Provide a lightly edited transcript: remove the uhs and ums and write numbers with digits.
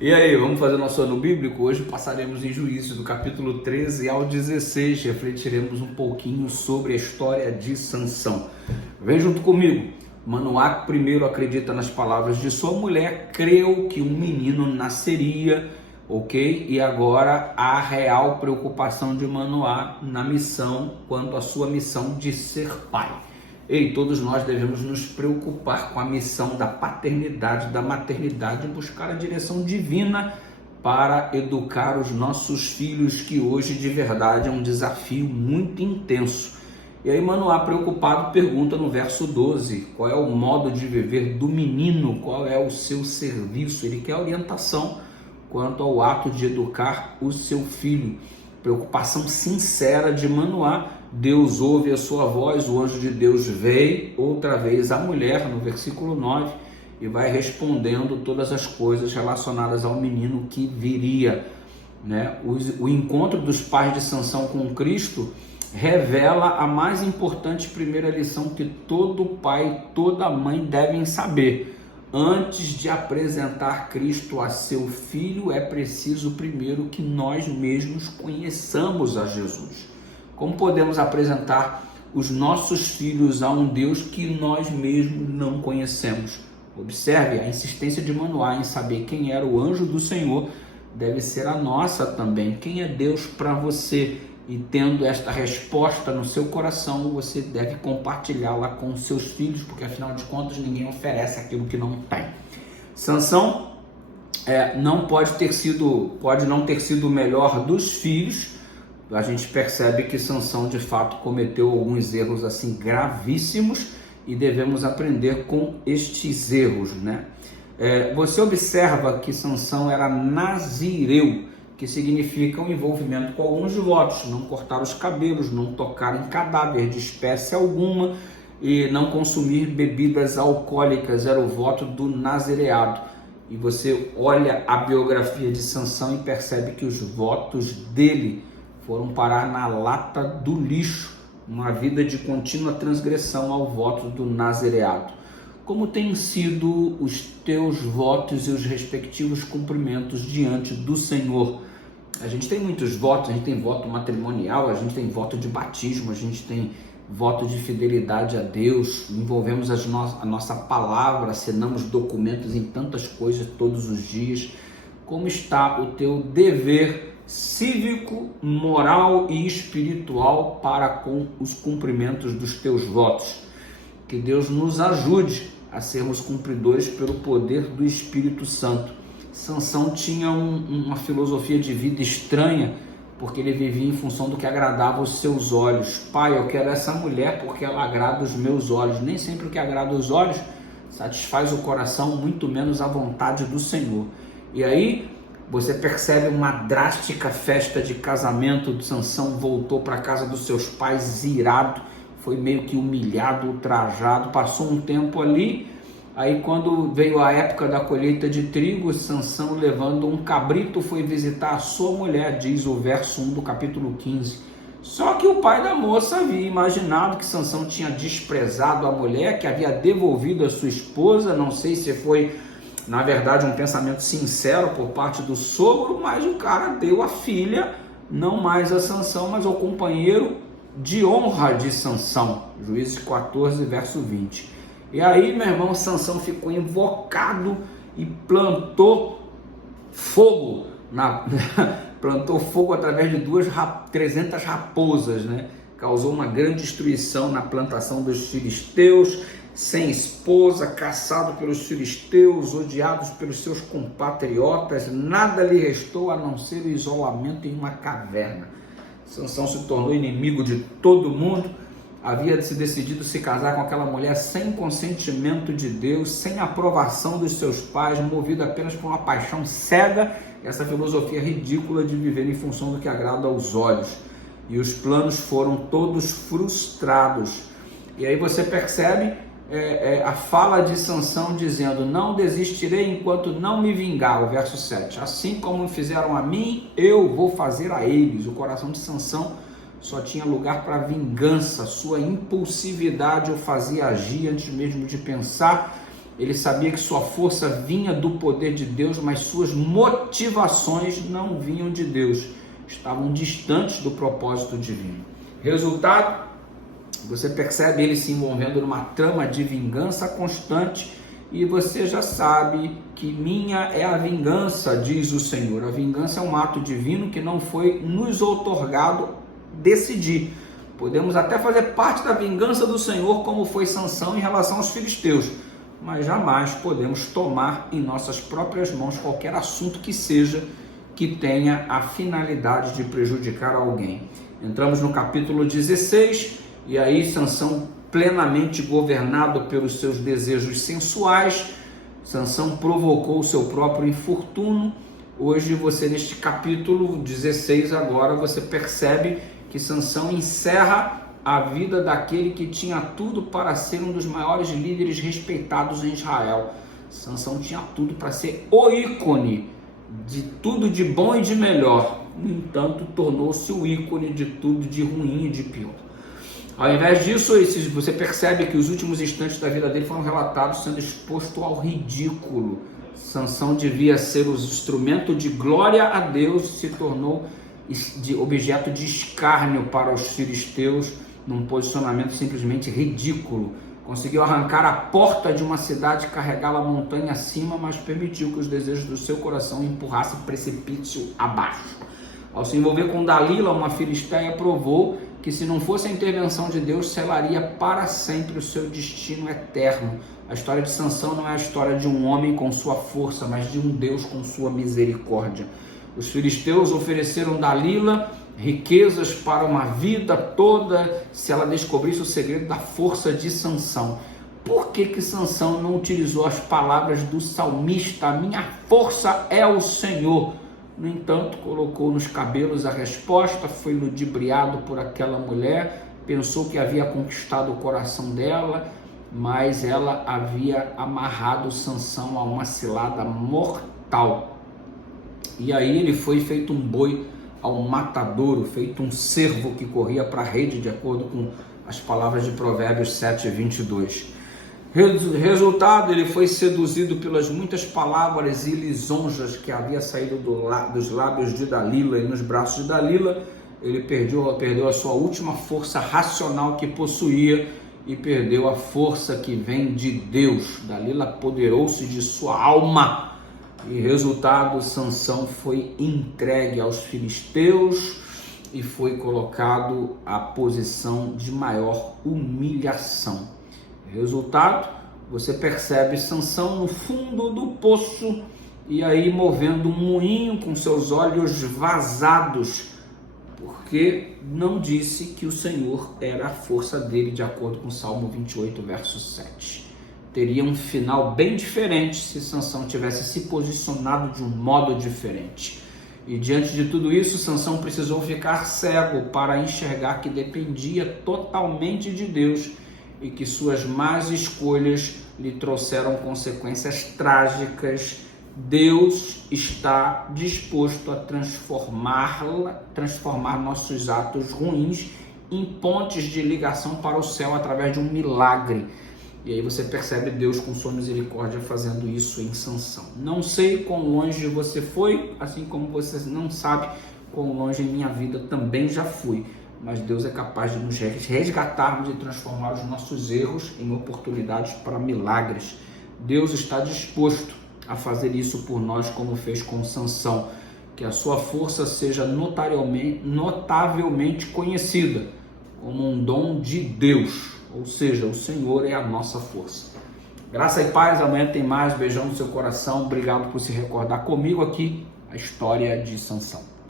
E aí, vamos fazer nosso ano bíblico? Hoje passaremos em Juízes, do capítulo 13 ao 16. Refletiremos um pouquinho sobre a história de Sansão. Vem junto comigo. Manoá primeiro acredita nas palavras de sua mulher, creu que um menino nasceria, ok? E agora a real preocupação de Manoá na missão, quanto à sua missão de ser pai. Ei, todos nós devemos nos preocupar com a missão da paternidade, da maternidade, e buscar a direção divina para educar os nossos filhos, que hoje de verdade é um desafio muito intenso. E aí Manoá, preocupado, pergunta no verso 12, qual é o modo de viver do menino, qual é o seu serviço. Ele quer orientação quanto ao ato de educar o seu filho. Preocupação sincera de Manoá. Deus ouve a sua voz, o anjo de Deus veio outra vez a mulher, no versículo 9, e vai respondendo todas as coisas relacionadas ao menino que viria, né? O encontro dos pais de Sansão com Cristo revela a mais importante primeira lição que todo pai, toda mãe devem saber. Antes de apresentar Cristo a seu filho, é preciso primeiro que nós mesmos conheçamos a Jesus. Como podemos apresentar os nossos filhos a um Deus que nós mesmos não conhecemos? Observe a insistência de Manoá em saber quem era o anjo do Senhor, deve ser a nossa também. Quem é Deus para você? E tendo esta resposta no seu coração, você deve compartilhá-la com os seus filhos, porque afinal de contas ninguém oferece aquilo que não tem. Sansão pode não ter sido o melhor dos filhos. A gente percebe que Sansão de fato cometeu alguns erros assim gravíssimos e devemos aprender com estes erros, né? Você observa que Sansão era nazireu, que significa um envolvimento com alguns votos: não cortar os cabelos, não tocar em cadáver de espécie alguma e não consumir bebidas alcoólicas. Era o voto do nazireado. E você olha a biografia de Sansão e percebe que os votos dele foram parar na lata do lixo, uma vida de contínua transgressão ao voto do nazireado. Como têm sido os teus votos e os respectivos cumprimentos diante do Senhor? A gente tem muitos votos, a gente tem voto matrimonial, a gente tem voto de batismo, a gente tem voto de fidelidade a Deus, envolvemos a nossa palavra, assinamos documentos em tantas coisas todos os dias. Como está o teu dever cívico, moral e espiritual para com os cumprimentos dos teus votos? Que Deus nos ajude a sermos cumpridores pelo poder do Espírito Santo. Sansão tinha uma filosofia de vida estranha, porque ele vivia em função do que agradava os seus olhos. Pai, eu quero essa mulher porque ela agrada os meus olhos. Nem sempre o que agrada os olhos satisfaz o coração, muito menos a vontade do Senhor. E aí você percebe uma drástica festa de casamento de Sansão. Voltou para a casa dos seus pais irado, foi meio que humilhado, ultrajado. Passou um tempo ali, aí quando veio a época da colheita de trigo, Sansão, levando um cabrito, foi visitar a sua mulher, diz o verso 1 do capítulo 15. Só que o pai da moça havia imaginado que Sansão tinha desprezado a mulher, que havia devolvido a sua esposa. Não sei se foi, na verdade, um pensamento sincero por parte do sogro, mas o cara deu a filha, não mais a Sansão, mas ao companheiro de honra de Sansão. Juízes 14, verso 20. E aí, meu irmão, Sansão ficou invocado e plantou fogo, plantou fogo através de 300 raposas, né? Causou uma grande destruição na plantação dos filisteus, sem esposa, caçado pelos filisteus, odiados pelos seus compatriotas. Nada lhe restou a não ser o isolamento em uma caverna. Sansão se tornou inimigo de todo mundo. Havia se decidido se casar com aquela mulher sem consentimento de Deus, sem aprovação dos seus pais, movido apenas por uma paixão cega, essa filosofia ridícula de viver em função do que agrada aos olhos. E os planos foram todos frustrados. E aí você percebe a fala de Sansão dizendo: não desistirei enquanto não me vingar, o verso 7. Assim como fizeram a mim, eu vou fazer a eles. O coração de Sansão só tinha lugar para vingança. Sua impulsividade o fazia agir antes mesmo de pensar. Ele sabia que sua força vinha do poder de Deus, mas suas motivações não vinham de Deus, estavam distantes do propósito divino. Resultado, você percebe ele se envolvendo numa trama de vingança constante, e você já sabe que minha é a vingança, diz o Senhor. A vingança é um ato divino que não foi nos outorgado decidir. Podemos até fazer parte da vingança do Senhor, como foi Sansão em relação aos filisteus, mas jamais podemos tomar em nossas próprias mãos qualquer assunto que seja que tenha a finalidade de prejudicar alguém. Entramos no capítulo 16, e aí Sansão, plenamente governado pelos seus desejos sensuais, Sansão provocou o seu próprio infortúnio. Hoje você, neste capítulo 16 agora, você percebe que Sansão encerra a vida daquele que tinha tudo para ser um dos maiores líderes respeitados em Israel. Sansão tinha tudo para ser o ícone de tudo de bom e de melhor. No entanto, tornou-se o ícone de tudo de ruim e de pior. Ao invés disso, você percebe que os últimos instantes da vida dele foram relatados sendo exposto ao ridículo. Sansão devia ser o instrumento de glória a Deus, se tornou de objeto de escárnio para os filisteus, num posicionamento simplesmente ridículo. Conseguiu arrancar a porta de uma cidade, carregá-la montanha acima, mas permitiu que os desejos do seu coração empurrassem precipício abaixo. Ao se envolver com Dalila, uma filisteia, provou que se não fosse a intervenção de Deus, selaria para sempre o seu destino eterno. A história de Sansão não é a história de um homem com sua força, mas de um Deus com sua misericórdia. Os filisteus ofereceram Dalila riquezas para uma vida toda, se ela descobrisse o segredo da força de Sansão. Por que Sansão não utilizou as palavras do salmista? A minha força é o Senhor. No entanto, colocou nos cabelos a resposta, foi ludibriado por aquela mulher, pensou que havia conquistado o coração dela, mas ela havia amarrado Sansão a uma cilada mortal. E aí ele foi feito um boi ao matadouro, feito um cervo que corria para a rede, de acordo com as palavras de Provérbios 7:22. Resultado, ele foi seduzido pelas muitas palavras e lisonjas que havia saído dos lábios de Dalila, e nos braços de Dalila ele perdeu a sua última força racional que possuía e perdeu a força que vem de Deus. Dalila apoderou-se de sua alma e resultado, Sansão foi entregue aos filisteus e foi colocado à posição de maior humilhação. Resultado, você percebe Sansão no fundo do poço e aí movendo um moinho com seus olhos vazados, porque não disse que o Senhor era a força dele, de acordo com Salmo 28, verso 7. Teria um final bem diferente se Sansão tivesse se posicionado de um modo diferente. E diante de tudo isso, Sansão precisou ficar cego para enxergar que dependia totalmente de Deus e que suas más escolhas lhe trouxeram consequências trágicas. Deus está disposto a transformar nossos atos ruins em pontes de ligação para o céu através de um milagre. E aí você percebe Deus com sua misericórdia fazendo isso em Sansão. Não sei quão longe você foi, assim como você não sabe quão longe em minha vida também já fui. Mas Deus é capaz de nos resgatarmos e transformar os nossos erros em oportunidades para milagres. Deus está disposto a fazer isso por nós, como fez com Sansão. Que a sua força seja notavelmente conhecida como um dom de Deus, ou seja, o Senhor é a nossa força. Graça e paz, amanhã tem mais. Beijão no seu coração. Obrigado por se recordar comigo aqui a história de Sansão.